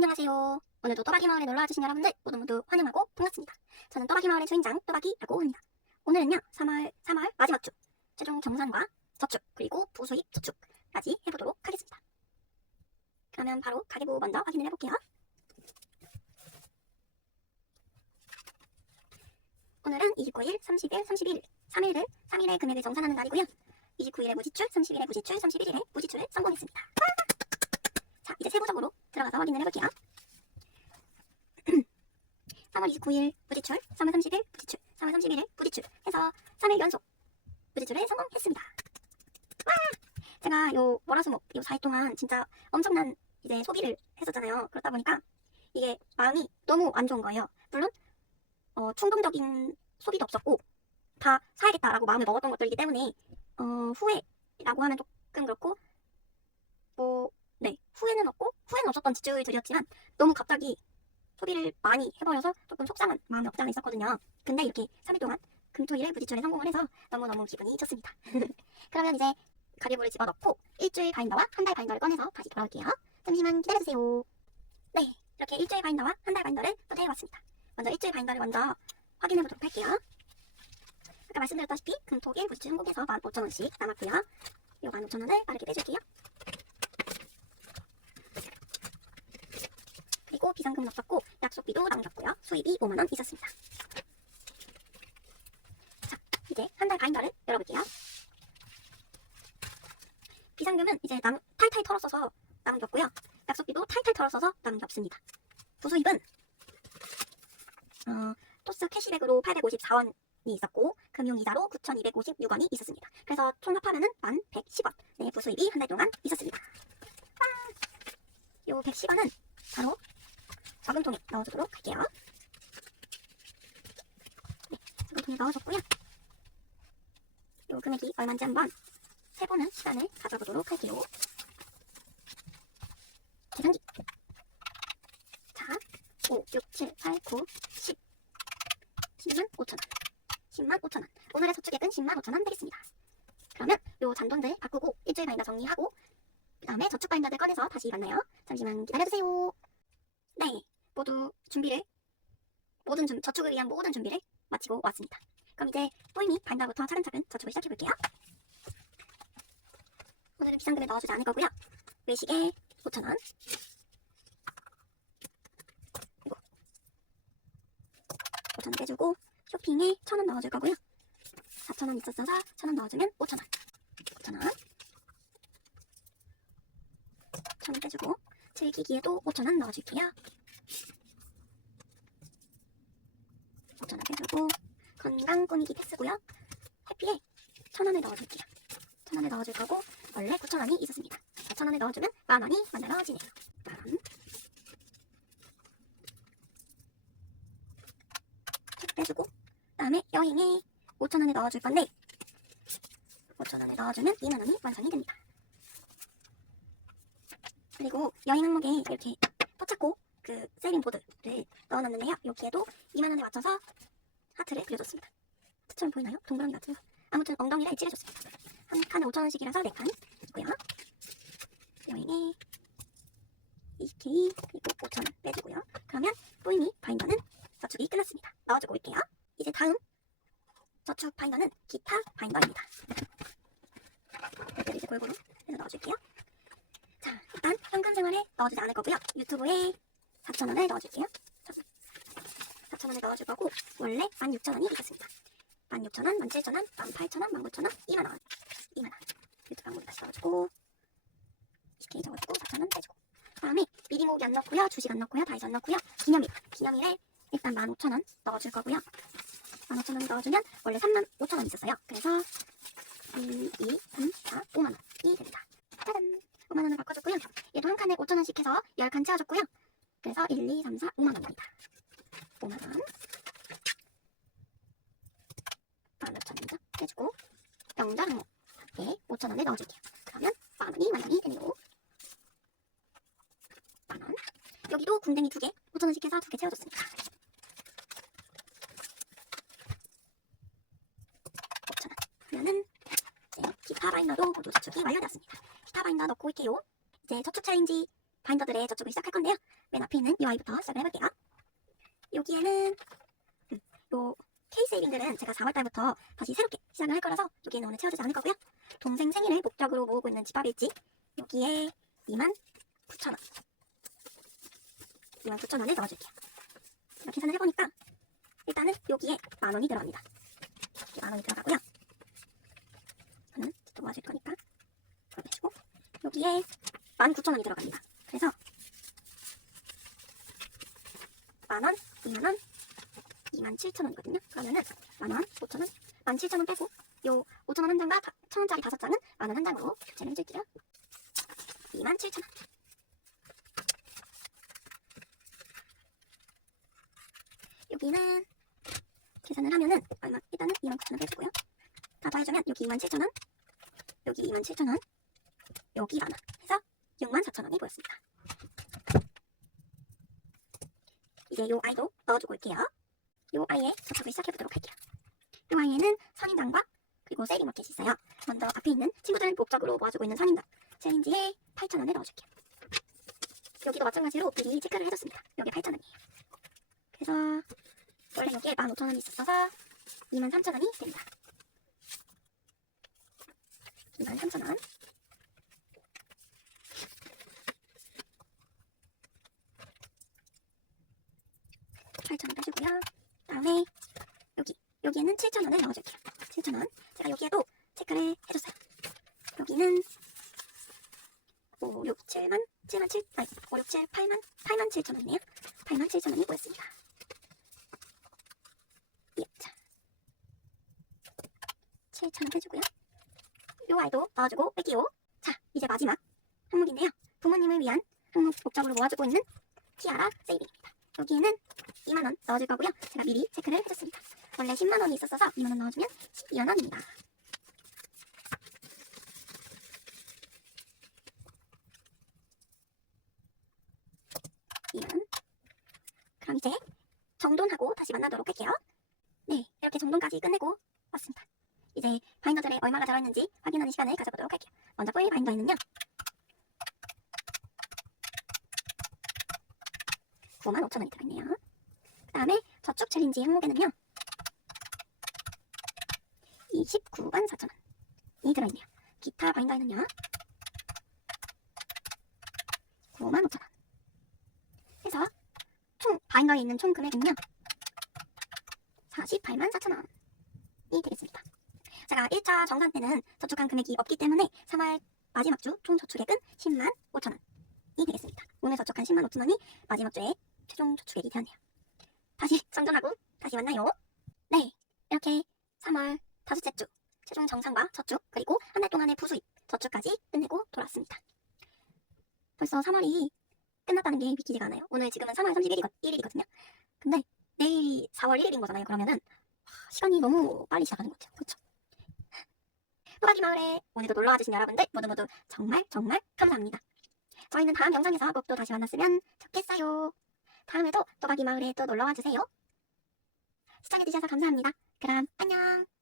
안녕하세요. 오늘도 또박이 마을에 놀러와주신 여러분들 모두 환영하고 반갑습니다. 저는 또박이 마을의 주인장 또박이라고 합니다. 오늘은요 3월 마지막 주 최종 정산과 저축 그리고 부수입 저축까지 해보도록 하겠습니다. 그러면 바로 가계부 먼저 확인을 해볼게요. 오늘은 29일, 30일, 31일 3일의 금액을 정산하는 날이고요. 29일에 무지출, 30일에 무지출, 31일에 무지출을 성공했습니다. 자, 이제 세부적으로 들어가서 확인을 해볼게요. 3월 29일 무지출, 3월 30일 무지출, 3월 31일 무지출 해서 3일 연속 무지출에 성공했습니다. 와! 제가 요 월화수목 요 4일 동안 진짜 엄청난 이제 소비를 했었잖아요. 그렇다 보니까 이게 마음이 너무 안 좋은 거예요. 물론 충동적인 소비도 없었고 다 사야겠다라고 마음을 먹었던 것들이기 때문에 후회라고 하면 조금 그렇고 후회는 없었던 지출들이었지만 너무 갑자기 소비를 많이 해버려서 조금 속상한 마음이 없지 않아 있었거든요. 근데 이렇게 3일 동안 금토일에 무지출에 성공을 해서 너무너무 기분이 좋습니다. 그러면 이제 가계부를 집어넣고 일주일 바인더와 한 달 바인더를 꺼내서 다시 돌아올게요. 잠시만 기다려주세요. 네, 이렇게 일주일 바인더와 한 달 바인더를 또 해왔습니다. 먼저 일주일 바인더를 먼저 확인해보도록 할게요. 아까 말씀드렸다시피 금토일 무지출 성공해서 15,000원씩 남았고요. 요 15,000원을 빠르게 빼줄게요. 그리고 비상금은 없었고 약속비도 남겼고요. 수입이 5만원 있었습니다. 자, 이제 한 달 바인더를 열어볼게요. 비상금은 이제 탈탈 털었어서 남겼고요. 약속비도 탈탈 털었어서 남겼습니다. 부수입은 토스 캐시백으로 854원이 있었고 금융이자로 9,256원이 있었습니다. 그래서 총합하면은 1,110원. 네, 부수입이 한 달 동안 있었습니다. 요 110원은 바로 저금통에 넣어주도록 할게요. 네, 저금통에 넣어줬고요. 요 금액이 얼마인지 한번 세보는 시간을 가져보도록 할게요. 계산기. 자, 5, 6, 7, 8, 9, 10. 10만 5천원. 10만 5천원. 오늘의 저축액은 10만 5천원 되겠습니다. 그러면 요 잔돈들 바꾸고 일주일 바인더 정리하고 그 다음에 저축 바인더들 꺼내서 다시 만나요. 잠시만 기다려주세요. 네, 모두 저축을 위한 모든 준비를 마치고 왔습니다. 그럼 이제 또이미 바인더부터 차근차근 저축을 시작해볼게요. 오늘은 비상금에 넣어주지 않을 거고요. 외식에 5,000원, 5,000원 빼주고 쇼핑에 1,000원 넣어줄 거고요. 4,000원 있었어서 1,000원 넣어주면 5,000원, 5,000원, 1,000원 빼주고 즐기기에도 5,000원 넣어줄게요. 5,000원 빼주고 건강 꾸미기 패스고요. 해피에 1,000원을 넣어줄게요. 1,000원을 넣어줄 거고 원래 9,000원이 있었습니다. 4,000원을 넣어주면 만원이 만들어지네요. 만원 빼주고 그다음에 여행에 5,000원을 넣어줄 건데 5,000원을 넣어주면 2만원이 완성이 됩니다. 그리고 여행 항목에 이렇게 포착고 그 세이빙 보드를 넣어놨는데요. 여기에도 2만원에 맞춰서 하트를 그려줬습니다. 하트처럼 보이나요? 동그라미 같은 거. 아무튼 엉덩이를 칠해줬습니다. 한 칸에 5,000원씩이라서 4칸 있고요. 여행에 20K 그리고 5,000원 빼주고요. 그러면 또이미 바인더는 저축이 끝났습니다. 넣어주고 올게요. 이제 다음 저축 바인더는 기타 바인더입니다. 이것들을 이제 골고루 해서 넣어줄게요. 자, 일단 현금 생활에 넣어주지 않을 거고요. 유튜브에 4,000원을 넣어줄게요. 4,000원을 넣어줄 거고 원래 16,000원이 있었습니다. 16,000원, 17,000원, 18,000원, 19,000원, 2만원. 2만원. 유튜브 항목에 다시 넣어주고 20K 적어주고 4,000원 빼주고 그 다음에 미리 모으기 안 넣고요. 주식 안 넣고요. 다이소 안 넣고요. 기념일에 일단 15,000원 넣어줄 거고요. 15,000원 넣어주면 원래 35,000원 있었어요. 그래서 1, 2, 3, 4, 5만원이 됩니다. 짜잔! 5만원을 바꿔줬고요. 얘도 한 칸에 5,000원씩 해서 10칸 채워줬고요. 그래서 1, 2, 3, 4, 5만원입니다. 5만원 15,000원이죠. 빼주고 명절 항목 에 5,000원을 넣어줄게요. 그러면 만원이 완성이 되네요. 만원 여기도 궁뎅이 2개 5,000원씩 해서 2개 채워줬습니다. 5,000원 그러면은 이제 기타 바인더도 모두 저축이 완료되었습니다. 기타 바인더 넣고 올게요. 이제 저축 챌린지 바인더들의 저쪽을 시작할 건데요. 맨 앞에 있는 이 아이부터 시작을 해볼게요. 여기에는 요 케이세이빙들은 제가 4월달부터 다시 새롭게 시작을 할 거라서 여기에는 오늘 채워지지 않을 거고요. 동생 생일을 목적으로 모으고 있는 집밥일지 여기에 29,000원 29,000원을 넣어줄게요. 제가 계산을 해보니까 일단은 여기에 만원이 들어갑니다. 여기 만원이 들어가고요. 저는 또 모아줄 거니까 그러시고 여기에 19,000원이 들어갑니다. 그래서 만원, 2만원, 27,000원이거든요. 그러면은 만원, 5,000원, 17,000원 빼고 요 5,000원 한 장과 1,000원짜리 5장은 만원 한 장으로 교체를 해줄게요. 27,000원. 여기는 계산을 하면은 얼마? 일단은 29,000원 빼주고요. 다 더해주면 여기 27,000원, 여기 27,000원, 여기 만원 해서 64,000원이 보였습니다. 이제 요 아이도 넣어주고 올게요. 요 아이의 접촉을 시작해보도록 할게요. 요 아이에는 선인장과 그리고 세일이 마켓이 있어요. 먼저 앞에 있는 친구들은 목적으로 모아주고 있는 선인장 챌린지에 8,000원을 넣어줄게요. 여기도 마찬가지로 미리 체크를 해줬습니다. 여기 8,000원이에요. 그래서 원래 여기에 15,000원이 있었어서 23,000원이 됩니다. 23,000원. 빼주고요. 다음에 여기에는 7,000원을 넣어줄게요. 7,000원. 제가 여기에도 체크를 해줬어요. 여기는 5, 6, 7만, 7만 7, 아니 5, 6, 7, 8만 7,000원이네요. 8만 7,000원이 보였습니다. 예, 자, 7,000원 해주고요. 요 아이도 넣어주고 뺄게요. 자, 이제 마지막 항목인데요. 부모님을 위한 항목 목적으로 모아주고 있는 티아라 세이빙입니다. 여기에는 2만원 넣어줄 거고요. 제가 미리 체크를 해줬습니다. 원래 10만원이 있었어서 2만원 넣어주면 12만원입니다. 그럼 이제 정돈하고 다시 만나도록 할게요. 네, 이렇게 정돈까지 끝내고 왔습니다. 이제 바인더들에 얼마가 들어있는지 확인하는 시간을 가져보도록 할게요. 먼저 포일 바인더에는요 95,000원이 들어있네요. 그 다음에 저축 챌린지 항목에는요 294,000원이 들어있네요. 기타 바인더에는요 95,000원 해서 총 바인더에 있는 총 금액은요 484,000원이 되겠습니다. 제가 1차 정산 때는 저축한 금액이 없기 때문에 3월 마지막 주 총 저축액은 105,000원이 되겠습니다. 오늘 저축한 105,000원이 마지막 주에 최종 저축액이 되었네요. 다시 정돈하고 다시 만나요. 네, 이렇게 3월 다섯째 주 최종 정산과 저축 그리고 한 달 동안의 부수입 저축까지 끝내고 돌아왔습니다. 벌써 3월이 끝났다는 게 믿기지가 않아요. 오늘 지금은 3월 31일이거든요. 근데 내일이 4월 1일인 거잖아요. 그러면은 시간이 너무 빨리 지나가는 것 같아요. 그렇죠? 또박이 마을에 오늘도 놀러와주신 여러분들 모두 정말 감사합니다. 저희는 다음 영상에서 꼭 또 다시 만났으면 좋겠어요. 다음에도 또박이 마을에 또 놀러와주세요. 시청해주셔서 감사합니다. 그럼 안녕.